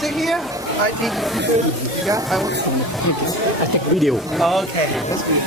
sit here? I think yeah, I want to. I take video. Okay, that's good.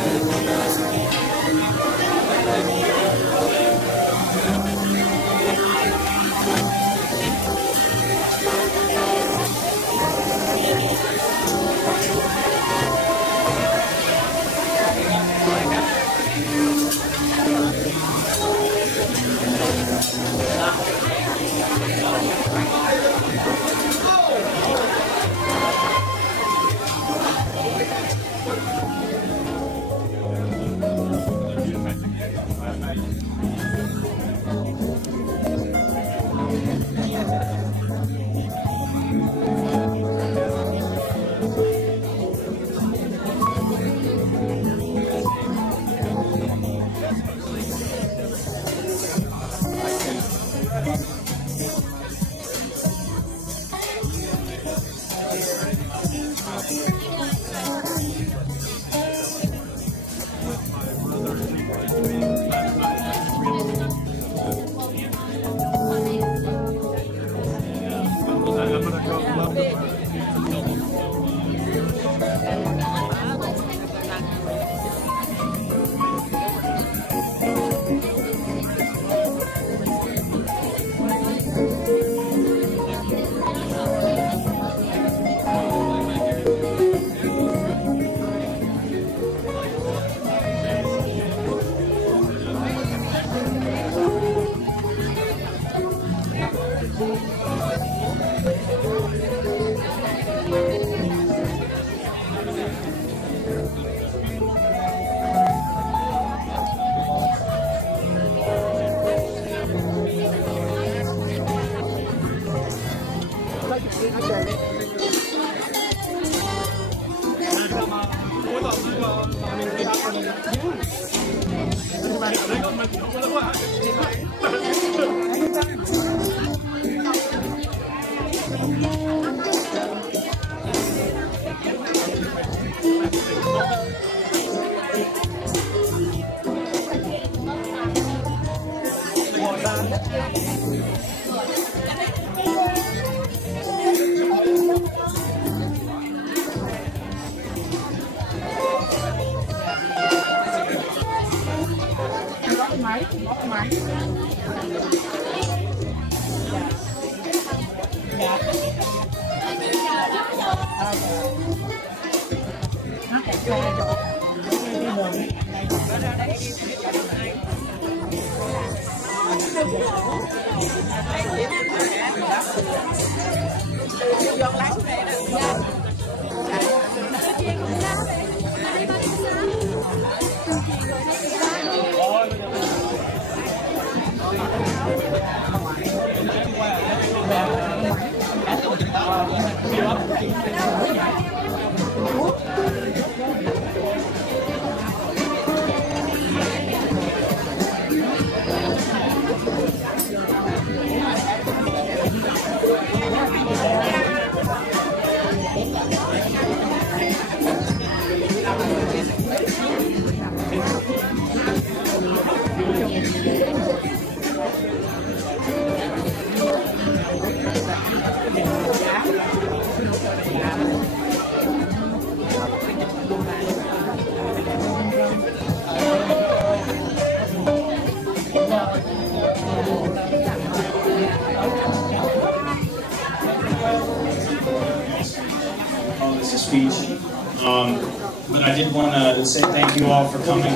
But I did want to say thank you all for coming.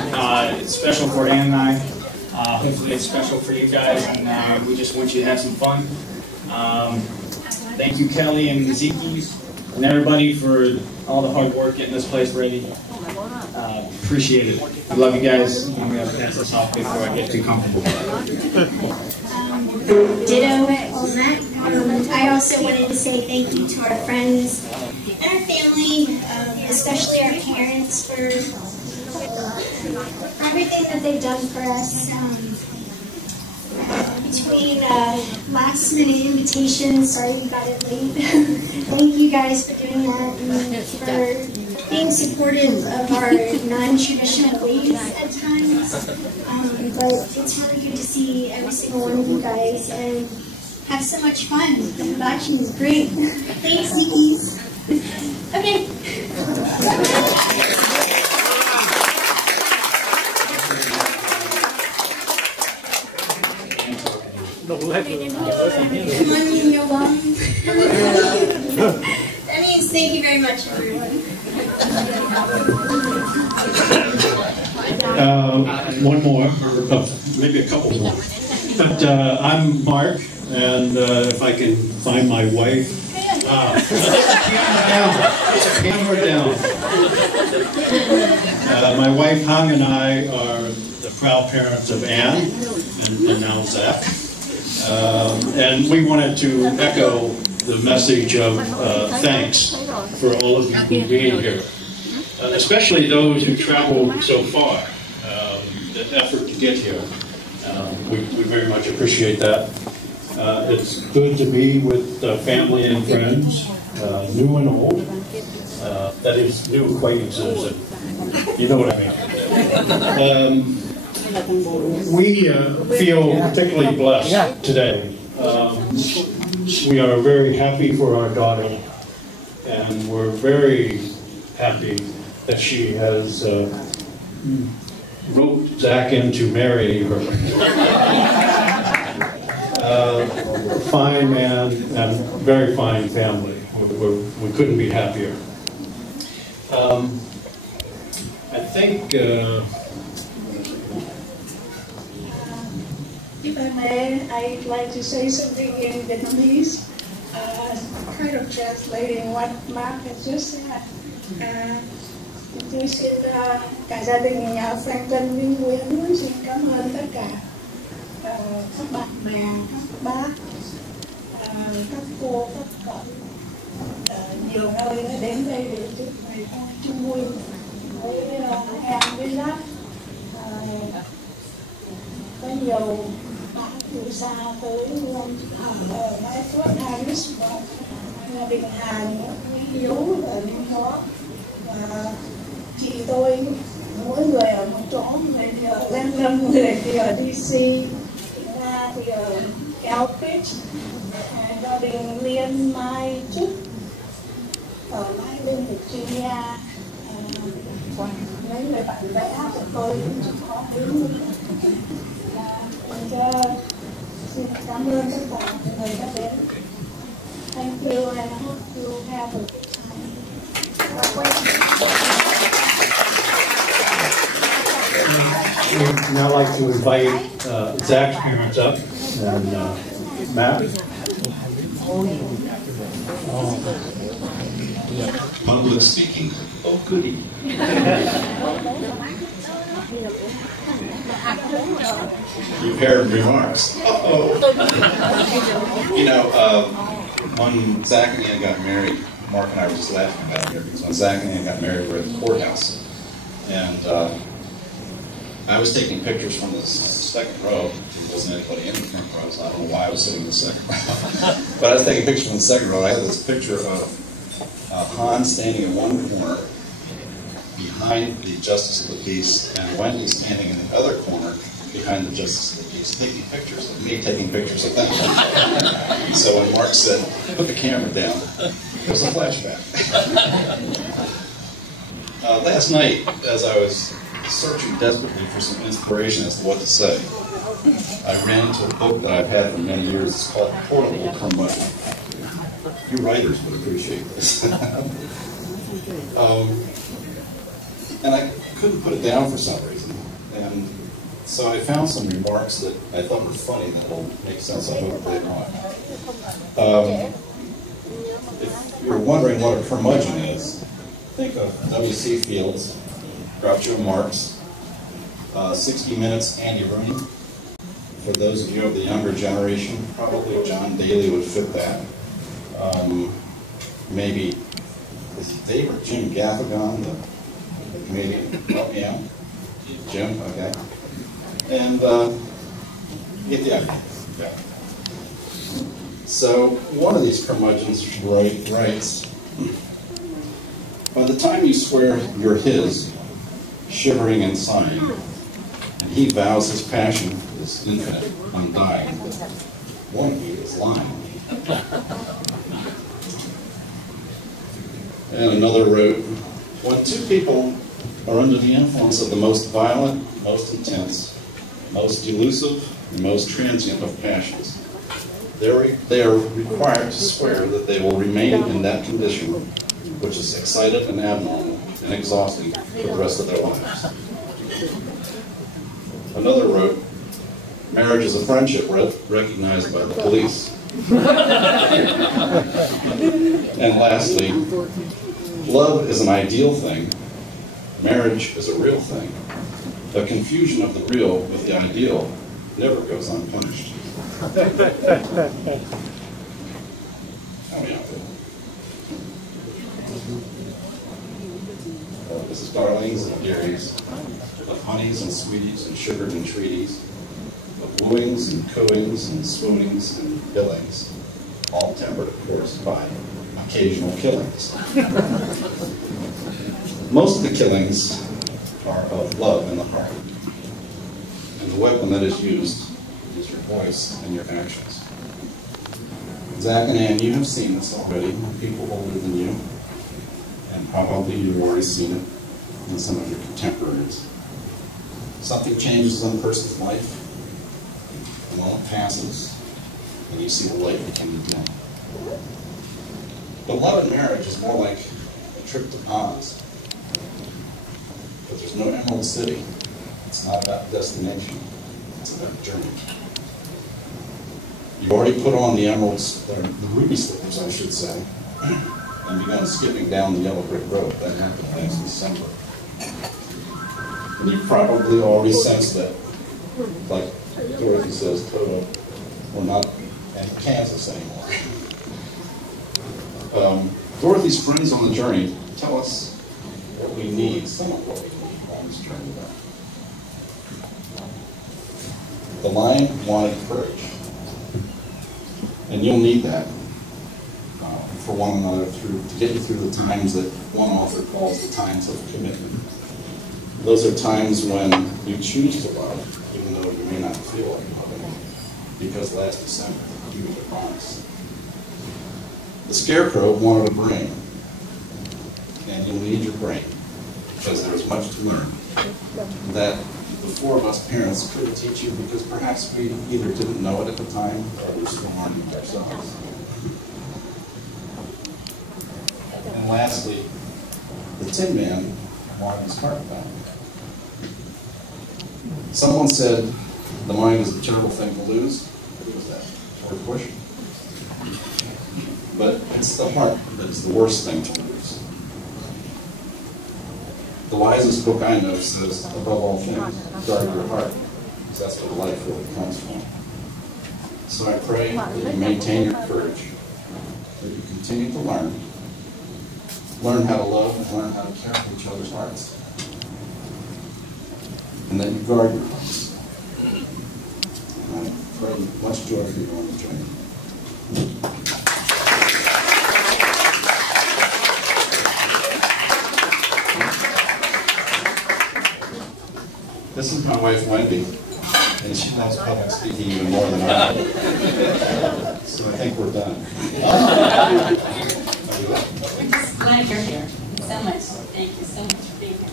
It's special for Ann and I. Hopefully it's special for you guys, and we just want you to have some fun. Thank you, Kelly and Zeke, and everybody for all the hard work getting this place ready. Appreciate it. I love you guys. I'm going to pass this off before I get too comfortable. Ditto on that. I also wanted to say thank you to our friends and our family, especially our parents, for everything that they've done for us. Between last minute invitations, sorry we got it late. Thank you guys for doing that and for being supportive of our non-traditional ways at times. But it's really good to see every single one of you guys, and have so much fun. The production is great. Thanks, Nikki's. Okay. Come on, That means thank you very much, everyone. One more, maybe a couple more. But I'm Mark, and if I can find my wife. Camera down. My wife Hung and I are the proud parents of Ann and now Zach. And we wanted to echo the message of thanks for all of you being here, especially those who traveled so far, the effort to get here. We very much appreciate that. It's good to be with family and friends, new and old. That is, new acquaintances, you know what I mean. We feel particularly blessed today. We are very happy for our daughter, and we're very happy that she has roped Zach into marrying her. Fine man and very fine family. We couldn't be happier. I think if I may, I'd like to say something in Vietnamese, kind of translating what Mark has just said. Tôi xin cả gia đình nhà Franken Vinh Nguyễn xin cảm ơn tất cả các bạn bè, các bác, các cô, các cậu nhiều nơi đã đến đây để chúc ngày chung vui với em với Lát. Có nhiều bạn từ xa tới học ở Mai Phước, Harris và Bình Hàn, Hiếu ở New York. Và chị tôi mỗi người ở một chỗ, người thì ở London, người thì ở DC, Nga thì ở Cambridge, gia đình Liên Mai Trúc ở Mai Linh, Virginia. Mấy người bạn vẽ của tôi cũng chỉ có đến xin cảm ơn tất cả mọi người đã đến. Thank you and I hope you have a good time. We'd now like to invite Zach's parents up and Matt. Public speaking. Oh, goody. Prepared remarks. Uh-oh. You know, when Zach and Ann got married, Mark and I were just laughing about it here, because when Zach and Ann got married, we were at the courthouse. And I was taking pictures from the second row. There wasn't anybody in the front row, so I don't know why I was sitting in the second row. But I was taking pictures from the second row. I had this picture of Han standing in one corner behind the Justice of the Peace, and Wendy standing in the other corner behind the Justice of the Peace, taking pictures of me taking pictures of them. So when Mark said, put the camera down, it was a flashback. Last night, as I was searching desperately for some inspiration as to what to say, I ran into a book that I've had for many years. It's called Portable Curmudgeon. You writers would appreciate this. And I couldn't put it down for some reason. And so I found some remarks that I thought were funny that will make sense, I hope, later on. If you're wondering what a curmudgeon is, think of W.C. Fields, Groucho Marx, 60 Minutes, Andy Rooney. For those of you of the younger generation, probably John Daly would fit that. Maybe, is it Dave or Jim Gaffigan, the comedian? Oh, yeah. Jim, okay. And you get the idea. Yeah. So, one of these curmudgeons writes, by the time you swear you're his, shivering and sighing, and he vows his passion is infinite, undying, One of you is lying. And another wrote, when two people are under the influence of the most violent, most intense, most delusive, and most transient of passions, they are required to swear that they will remain in that condition, which is excited and abnormal and exhausting for the rest of their lives. Another wrote, marriage is a friendship recognized by the police. And lastly, love is an ideal thing. Marriage is a real thing. The confusion of the real with the ideal never goes unpunished. This is darlings and dearies, of honeys and sweeties and sugared entreaties, of wooings and cooings and swoonings and billings, all tempered, of course, by occasional killings. Most of the killings are of love in the heart, and the weapon that is used is your voice and your actions. Zach and Ann, you have seen this already, people older than you, and probably you've already seen it in some of your contemporaries. Something changes in a person's life, and when it passes, and you see the light begin to dim. But love and marriage is more like a trip to Oz. But there's no Emerald City. It's not about destination. It's about a journey. You've already put on the emeralds, the ruby slippers, I should say, and begun skipping down the yellow brick road. That happened last December. And you probably already sensed that, like Dorothy says, Toto, we're not in Kansas anymore. Dorothy's friends on the journey tell us what we need, some of what we need on this journey. The lion wanted courage, and you'll need that for one another to get you through the times that one author calls the times of commitment. Those are times when you choose to love, even though you may not feel like loving, because last December you made a promise. The scarecrow wanted a brain, and you'll need your brain, because there's much to learn that the four of us parents couldn't teach you because perhaps we either didn't know it at the time or we were still learning it ourselves. And lastly, the Tin Man wanted his heart back. Someone said the mind is a terrible thing to lose. Who was that? George Bush. But it's the heart that is the worst thing to lose. The wisest book I know says, above all things, guard your heart, because that's where life really comes from. So I pray that you maintain your courage, that you continue to learn how to love, and learn how to care for each other's hearts, and that you guard your hearts. And I pray much joy for you on the journey. This is my wife, Wendy, and she loves public speaking even more than I do. So I think we're done. We're just glad you're here so much. Thank you so much for being here.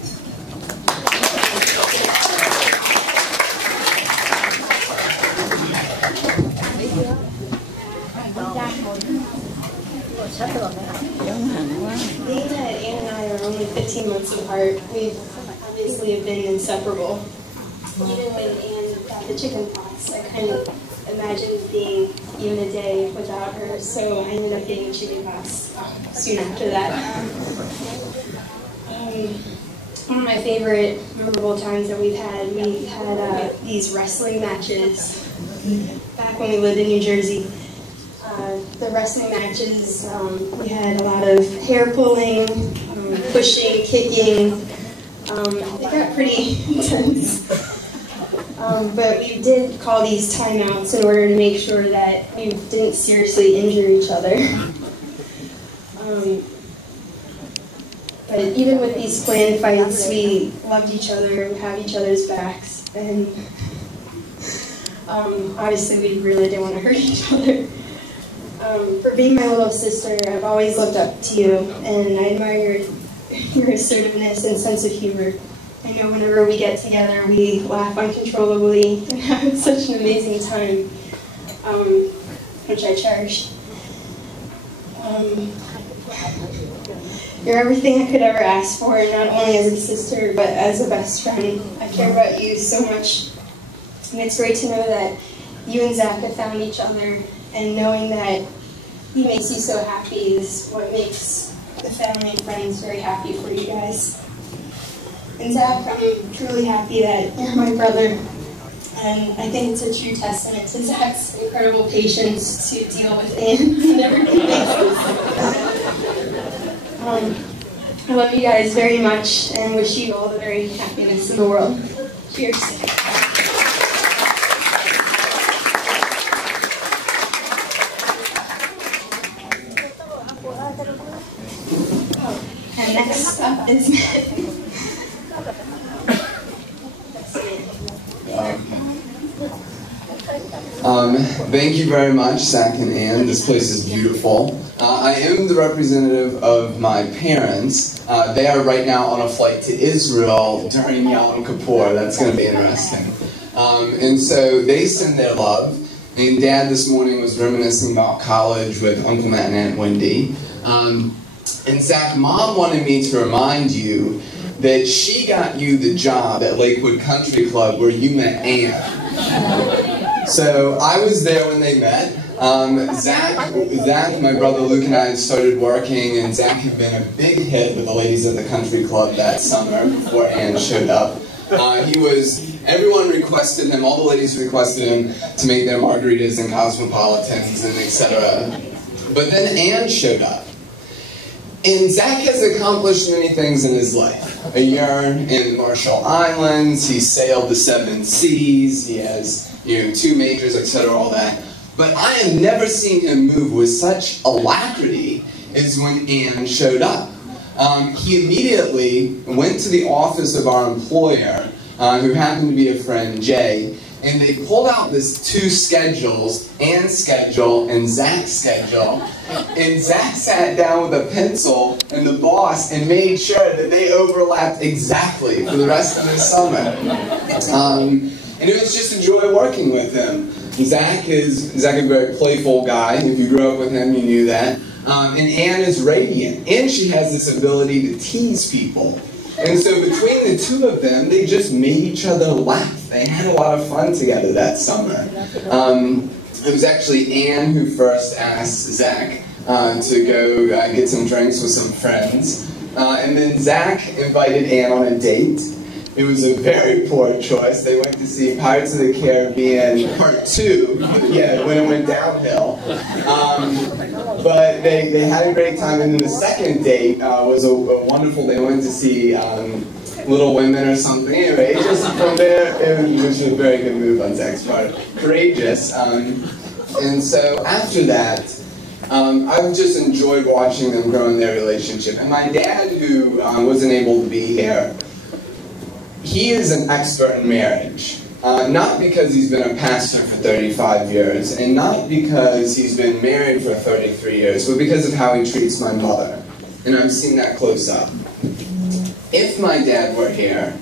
Being that Ann and I are only 15 months apart, we've obviously have been inseparable. Even when Ann got the chicken pox, I couldn't imagine being even a day without her, so I ended up getting chicken pox soon after that. One of my favorite memorable times that we had these wrestling matches back when we lived in New Jersey. The wrestling matches, we had a lot of hair pulling, pushing, kicking. It got pretty intense. But we did call these timeouts in order to make sure that we didn't seriously injure each other. But even with these planned fights, we loved each other and had each other's backs. And Obviously, we really didn't want to hurt each other. For being my little sister, I've always looked up to you, and I admire your assertiveness and sense of humor. I know whenever we get together, we laugh uncontrollably and have such an amazing time, which I cherish. You're everything I could ever ask for, not only as a sister, but as a best friend. I care about you so much, and it's great to know that you and Zach have found each other, and knowing that he makes you so happy is what makes the family and friends very happy for you guys. And Zach, I'm truly happy that you're my brother, and I think it's a true testament to Zach's incredible patience to deal with Ann on an everyday basis. I love you guys very much and wish you all the very happiness in the world. Cheers. And next up is thank you very much, Zach and Ann. This place is beautiful. I am the representative of my parents. They are right now on a flight to Israel during Yom Kippur. That's going to be interesting. And so they send their love. And Dad this morning was reminiscing about college with Uncle Matt and Aunt Wendy. And Zach, Mom wanted me to remind you that she got you the job at Lakewood Country Club where you met Ann. So I was there when they met. Zach, my brother Luke and I had started working, and Zach had been a big hit with the ladies at the country club that summer before Ann showed up. Everyone requested him, all the ladies requested him to make their margaritas and cosmopolitans and etc. But then Ann showed up. And Zach has accomplished many things in his life. A year in the Marshall Islands, he sailed the 7 seas, he has 2 majors, etc., all that. But I have never seen him move with such alacrity as when Ann showed up. He immediately went to the office of our employer, who happened to be a friend, Jay, and they pulled out this 2 schedules, Ann's schedule and Zach's schedule, and Zach sat down with a pencil and the boss and made sure that they overlapped exactly for the rest of the summer. And it was just a joy working with him. Zach is a very playful guy. If you grew up with him, you knew that. And Ann is radiant, and she has this ability to tease people. And so between the 2 of them, they just made each other laugh. They had a lot of fun together that summer. It was actually Ann who first asked Zach to go get some drinks with some friends. And then Zach invited Ann on a date. It was a very poor choice. They went to see Pirates of the Caribbean Part 2, when it went downhill. But they had a great time, and then the second date was a wonderful, they went to see Little Women or something. Anyway, just from there, it was a very good move on Zach's part. Courageous. And so after that, I've just enjoyed watching them grow in their relationship. And my dad, who wasn't able to be here, he is an expert in marriage. Not because he's been a pastor for 35 years, and not because he's been married for 33 years, but because of how he treats my mother. And I've seen that close up. If my dad were here,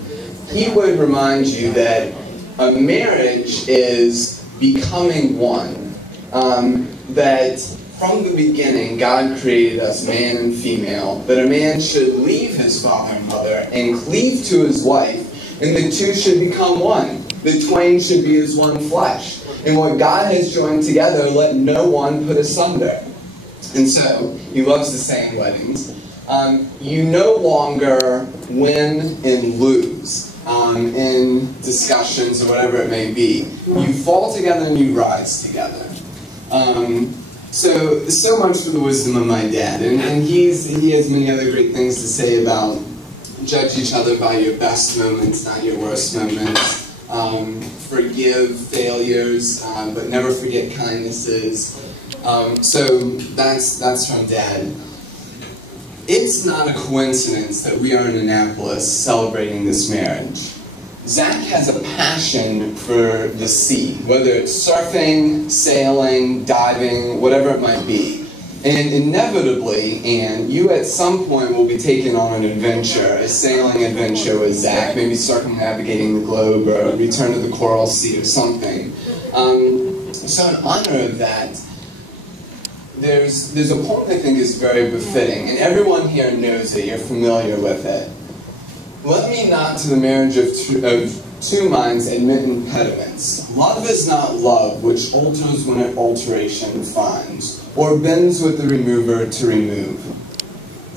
he would remind you that a marriage is becoming one. That from the beginning, God created us man and female, that a man should leave his father and mother and cleave to his wife, and the 2 should become one. The twain should be as one flesh. And what God has joined together, let no one put asunder. And so, he loves to say in weddings, you no longer win and lose in discussions or whatever it may be. You fall together and you rise together. So much for the wisdom of my dad. And he has many other great things to say about judge each other by your best moments, not your worst moments. Forgive failures, but never forget kindnesses. So that's from Dad. It's not a coincidence that we are in Annapolis celebrating this marriage. Zach has a passion for the sea, whether it's surfing, sailing, diving, whatever it might be. And inevitably, Anne, you at some point will be taken on an adventure, a sailing adventure with Zach, maybe circumnavigating the globe or return to the Coral Sea or something. So in honor of that, there's a poem I think is very befitting, and everyone here knows it, you're familiar with it. Let me not to the marriage of two minds admit impediments. Love is not love, which alters when it alteration finds, or bends with the remover to remove.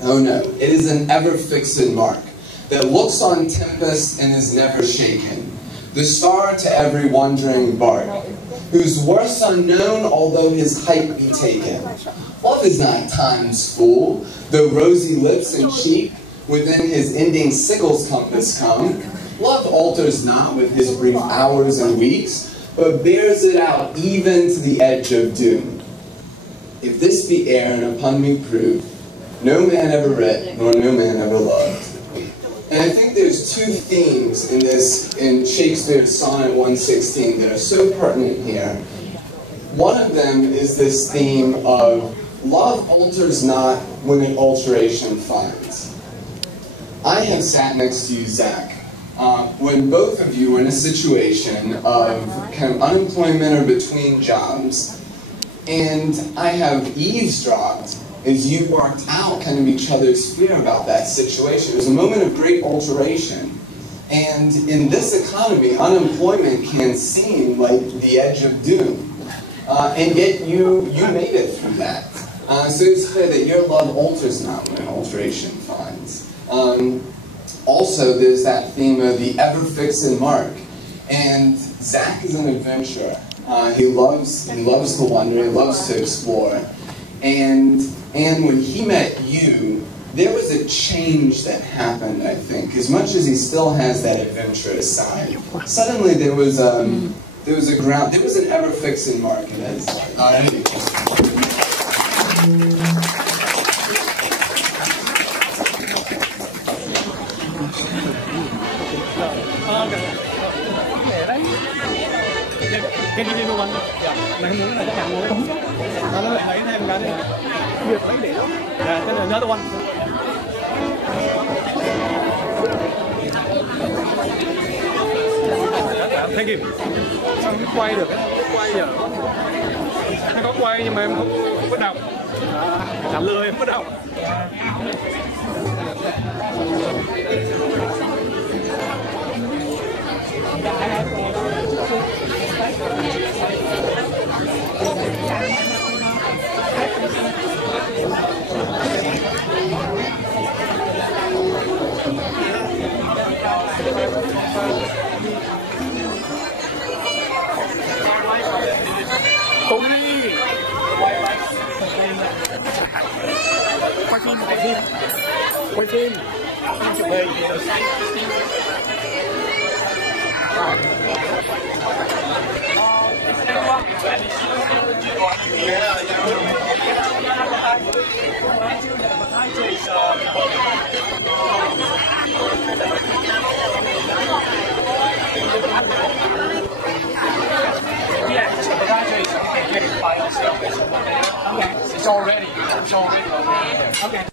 Oh no, it is an ever-fixed mark, that looks on tempest and is never shaken, the star to every wandering bark, whose worth's unknown, although his height be taken. Love is not time's fool, though rosy lips and cheek within his ending sickle's compass come. Love alters not with his brief hours and weeks, but bears it out even to the edge of doom. If this be error and upon me proved, no man ever writ, nor no man ever loved. And I think there's two themes in Shakespeare's Sonnet 116 that are so pertinent here. One of them is this theme of love alters not when an alteration finds. I have sat next to you, Zach, when both of you were in a situation of kind of unemployment or between jobs, and I have eavesdropped as you worked out kind of each other's fear about that situation. It was a moment of great alteration. And in this economy, unemployment can seem like the edge of doom. And yet you made it through that. So it's clear that your love alters not when alteration finds. Also, there's that theme of the ever-fixed mark. And Zach is an adventurer. He loves to wander, he loves to explore. And when he met you, there was a change that happened, I think. As much as he still has that adventurous side, suddenly there was an ever-fixing mark in his life. Cái đi luôn anh. Mày muốn là các bạn muốn. Nó lại lấy thêm cái này. Việc lấy để. Dạ, cái này another one. Thank you. Sao không quay được? Quay giờ. Nó có quay nhưng mà em không bắt đầu. Trả lời em bắt đầu. Quay phim. Chụp hình. It's all ready. It's all ready. Okay.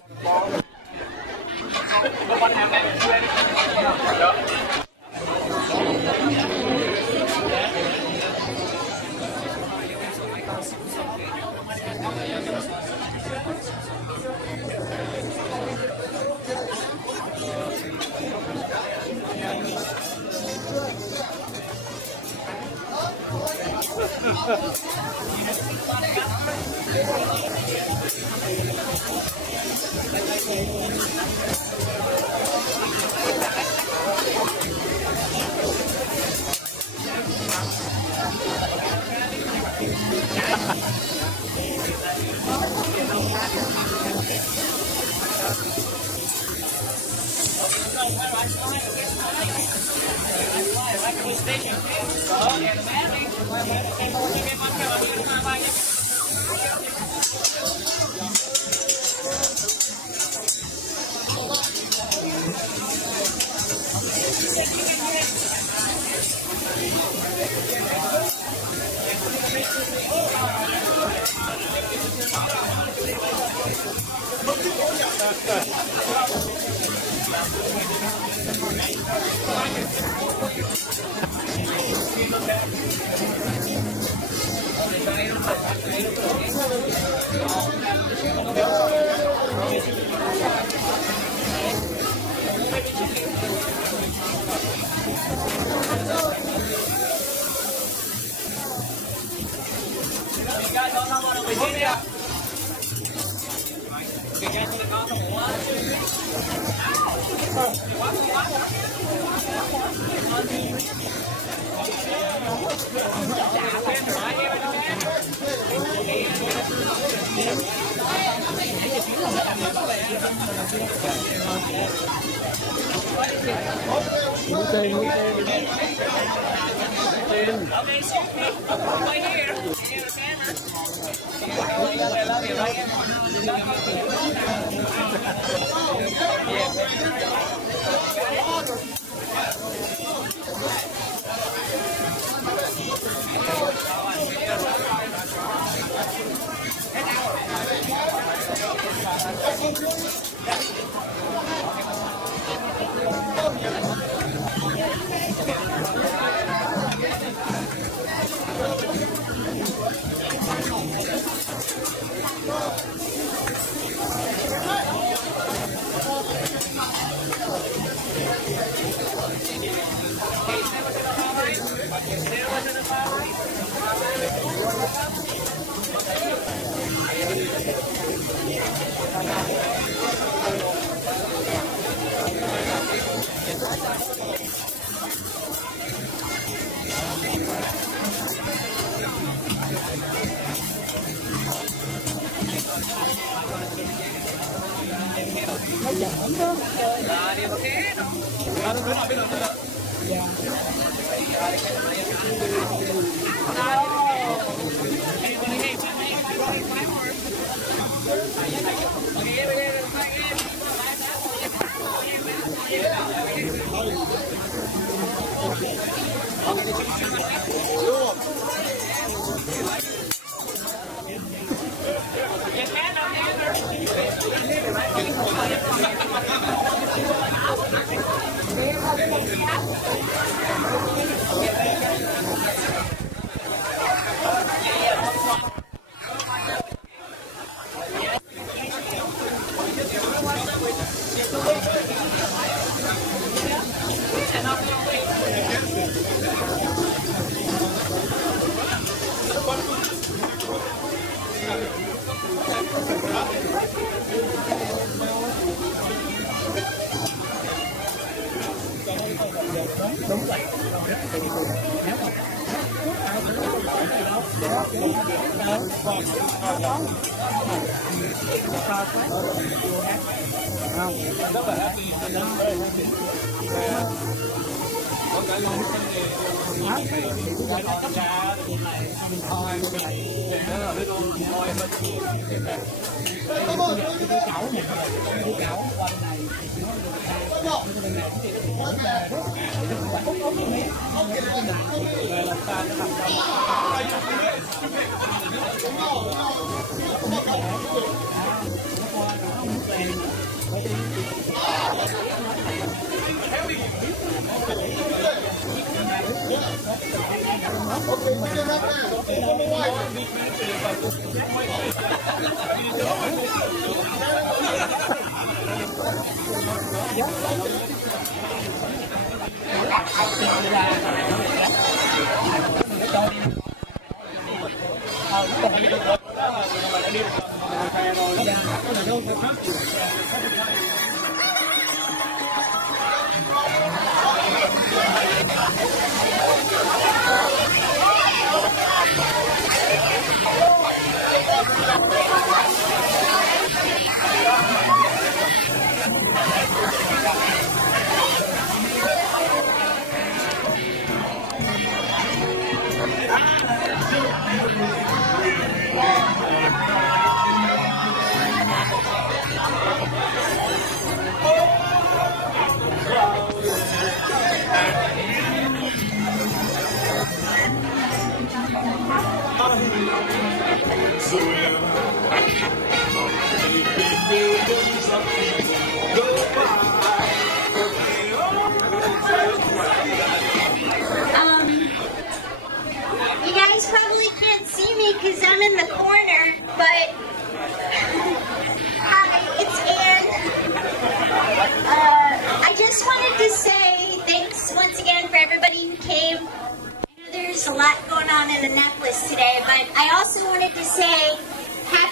You guys probably can't see me because I'm in the corner, but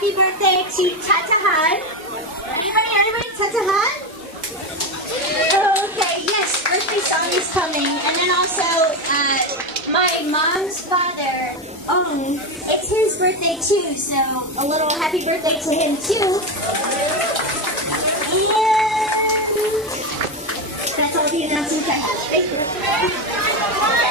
happy birthday to Tata Han. Anybody? Tata Han? Okay, yes, birthday song is coming. And then also, my mom's father, it's his birthday too, so a little happy birthday to him too. And that's all the announcements I have. Thank you.